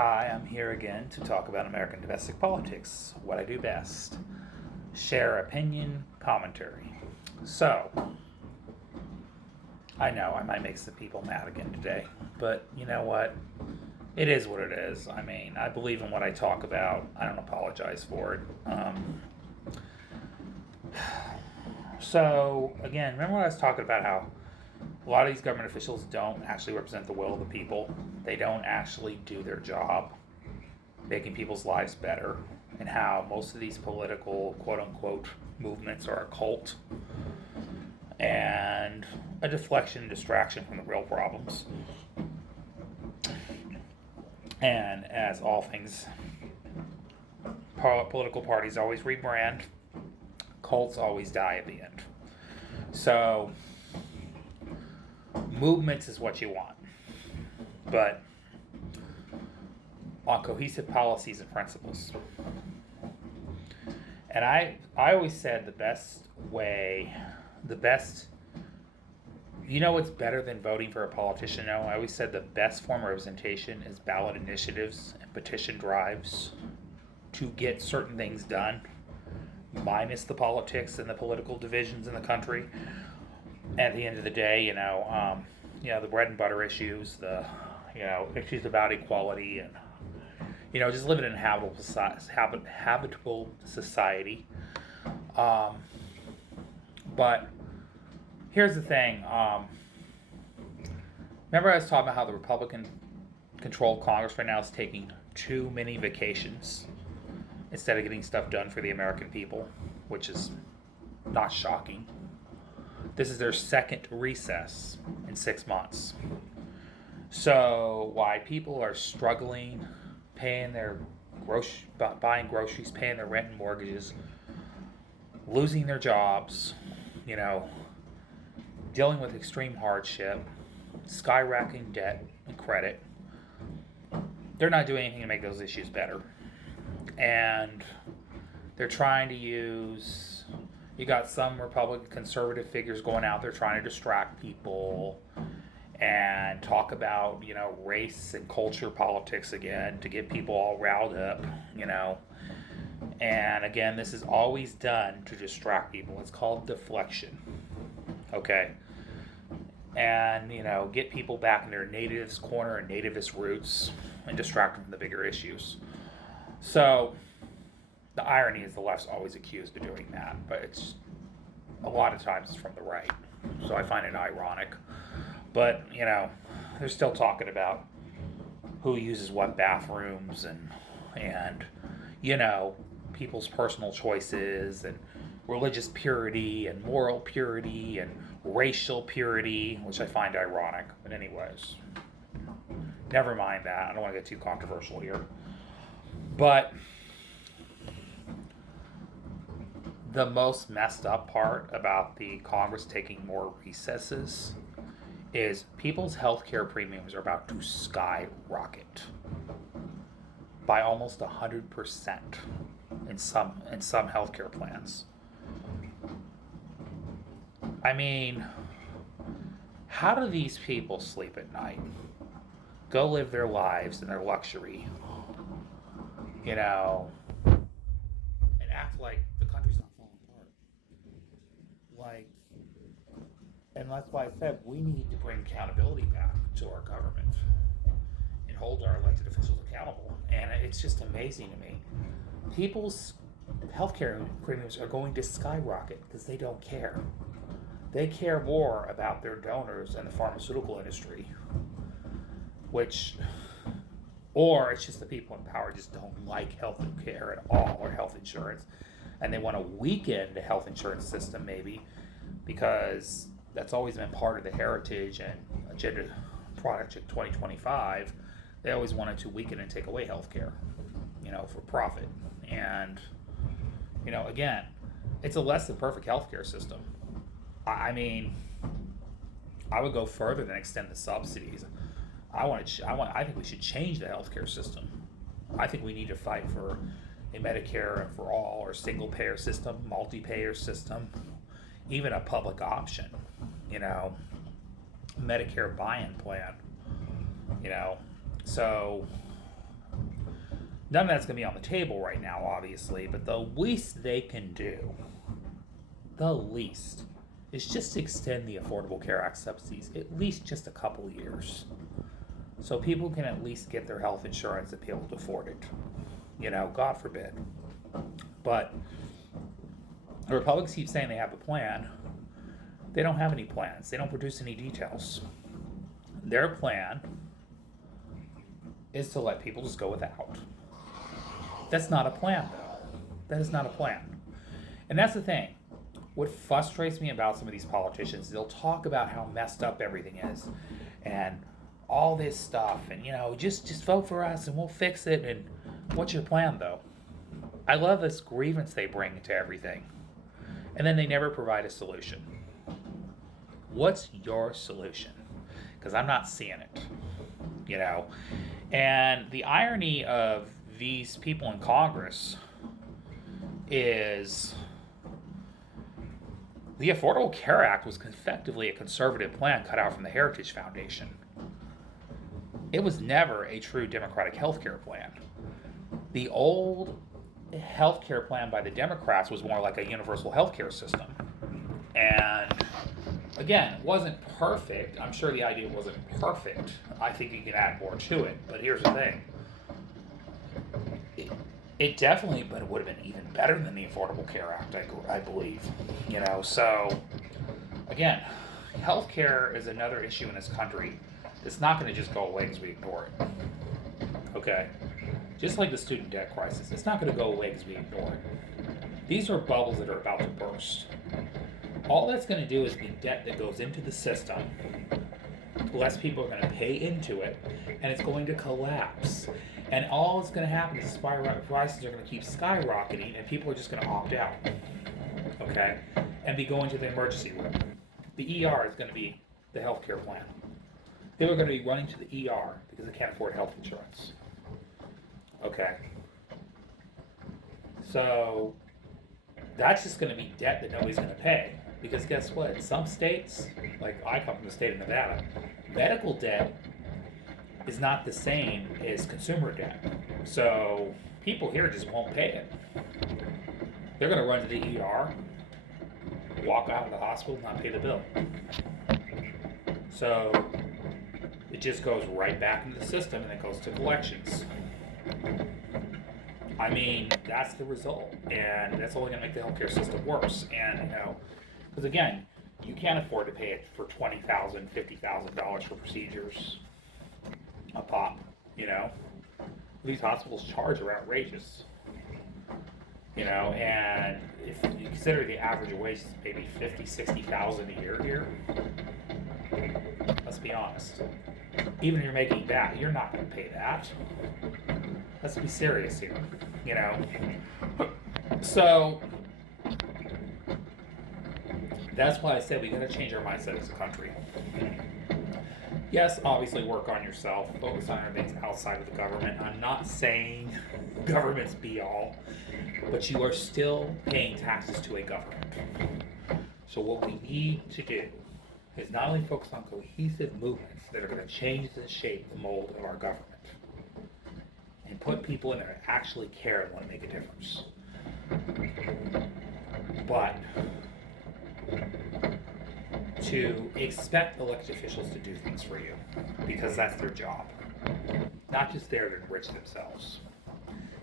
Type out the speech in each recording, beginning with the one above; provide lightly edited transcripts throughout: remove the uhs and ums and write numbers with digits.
Hi, I'm here again to talk about American domestic politics, what I do best. Share opinion, commentary. So, I know I might make some people mad again today, but you know what? It is what it is. I mean, I believe in what I talk about. I don't apologize for it. So, again, remember when I was talking about how a lot of these government officials don't actually represent the will of the people? They don't actually do their job making people's lives better, and how most of these political quote unquote movements are a cult and a deflection and distraction from the real problems. And as all things, political parties always rebrand, cults always die at the end. So, movements is what you want, but on cohesive policies and principles. And I always said the best, what's better than voting for a politician now? I always said the best form of representation is ballot initiatives and petition drives to get certain things done, minus the politics and the political divisions in the country. At the end of the day, the bread and butter issues, the issues about equality and just living in a habitable society. But here's the thing. Remember I was talking about how the Republican-controlled Congress right now is taking too many vacations instead of getting stuff done for the American people, which is not shocking. This is their second recess in 6 months. So why people are struggling, paying their buying groceries, paying their rent and mortgages, losing their jobs, dealing with extreme hardship, skyrocketing debt and credit. They're not doing anything to make those issues better. And they're trying to use, you got some Republican conservative figures going out there trying to distract people and talk about, race and culture politics again to get people all riled up, And again, this is always done to distract people. It's called deflection. Okay? And, get people back in their nativist corner and nativist roots and distract them from the bigger issues. So, the irony is the left's always accused of doing that, but it's a lot of times it's from the right. So I find it ironic. But, they're still talking about who uses what bathrooms and people's personal choices and religious purity and moral purity and racial purity, which I find ironic. But anyways, never mind that. I don't want to get too controversial here. But the most messed up part about the Congress taking more recesses is people's healthcare premiums are about to skyrocket by almost 100% in some healthcare plans. I mean, how do these people sleep at night? Go live their lives in their luxury, and act like the country's not falling apart. Like, and that's why I said we need to bring accountability back to our government and hold our elected officials accountable. And it's just amazing to me. People's healthcare premiums are going to skyrocket because they don't care. They care more about their donors and the pharmaceutical industry, or it's just the people in power just don't like health care at all or health insurance, and they want to weaken the health insurance system maybe because that's always been part of the heritage and agenda project 2025. They always wanted to weaken and take away health care, for profit. And, again, it's a less than perfect healthcare system. I mean, I would go further than extend the subsidies. I think we should change the healthcare system. I think we need to fight for a Medicare for all or single payer system, multi-payer system, even a public option, Medicare buy-in plan, So None of that's going to be on the table right now, obviously, but the least they can do, the least, is just extend the Affordable Care Act subsidies at least just a couple years. So people can at least get their health insurance and be able to afford it. You know, God forbid. But the Republicans keep saying they have a plan. They don't have any plans. They don't produce any details. Their plan is to let people just go without. That's not a plan, though. That is not a plan. And that's the thing. What frustrates me about some of these politicians is they'll talk about how messed up everything is and all this stuff and, you know, just vote for us and we'll fix it. And what's your plan, though? I love this grievance they bring to everything. And then they never provide a solution. What's your solution? Because I'm not seeing it, you know. And the irony of these people in Congress is the Affordable Care Act was effectively a conservative plan cut out from the Heritage Foundation. It was never a true democratic health care plan. The old health care plan by the Democrats was more like a universal health care system. And again, it wasn't perfect. I'm sure the idea wasn't perfect. I think you can add more to it. But here's the thing. It definitely, but it would have been even better than the Affordable Care Act, I believe. You know, so again, healthcare is another issue in this country that's not going to just go away because we ignore it. Okay? Just like the student debt crisis, it's not going to go away because we ignore it. These are bubbles that are about to burst. All that's going to do is be debt that goes into the system. Less people are going to pay into it, and it's going to collapse. And all that's going to happen is prices are going to keep skyrocketing, and people are just going to opt out. Okay? And be going to the emergency room. The ER is going to be the healthcare plan. People are going to be running to the ER because they can't afford health insurance. Okay? So that's just going to be debt that nobody's going to pay. Because guess what? In some states, like I come from the state of Nevada, medical debt is not the same as consumer debt. So people here just won't pay it. They're going to run to the ER, walk out of the hospital, not pay the bill. So it just goes right back into the system and it goes to collections. I mean, that's the result. And that's only going to make the healthcare system worse. And, you know, because again, you can't afford to pay it for $20,000, $50,000 for procedures a pop, you know. These hospitals charge are outrageous. You know, and if you consider the average wage is maybe $50,000, $60,000 a year here, let's be honest. Even if you're making that, you're not going to pay that. Let's be serious here, you know. So that's why I said we got to change our mindset as a country. Yes, obviously work on yourself, focus on everything outside of the government. I'm not saying government's be all, but you are still paying taxes to a government. So what we need to do is not only focus on cohesive movements that are going to change the shape, the mold of our government, and put people in there that actually care and want to make a difference. But to expect elected officials to do things for you, because that's their job. Not just there to enrich themselves.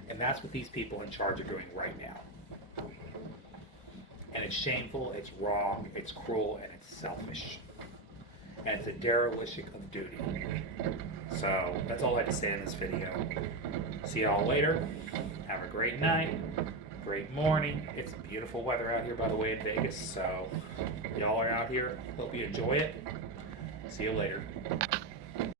And that's what these people in charge are doing right now. And it's shameful, it's wrong, it's cruel, and it's selfish. And it's a dereliction of duty. So that's all I had to say in this video. See y'all later. Have a great night. Great morning. It's beautiful weather out here, by the way, in Vegas. So y'all are out here. Hope you enjoy it. See you later.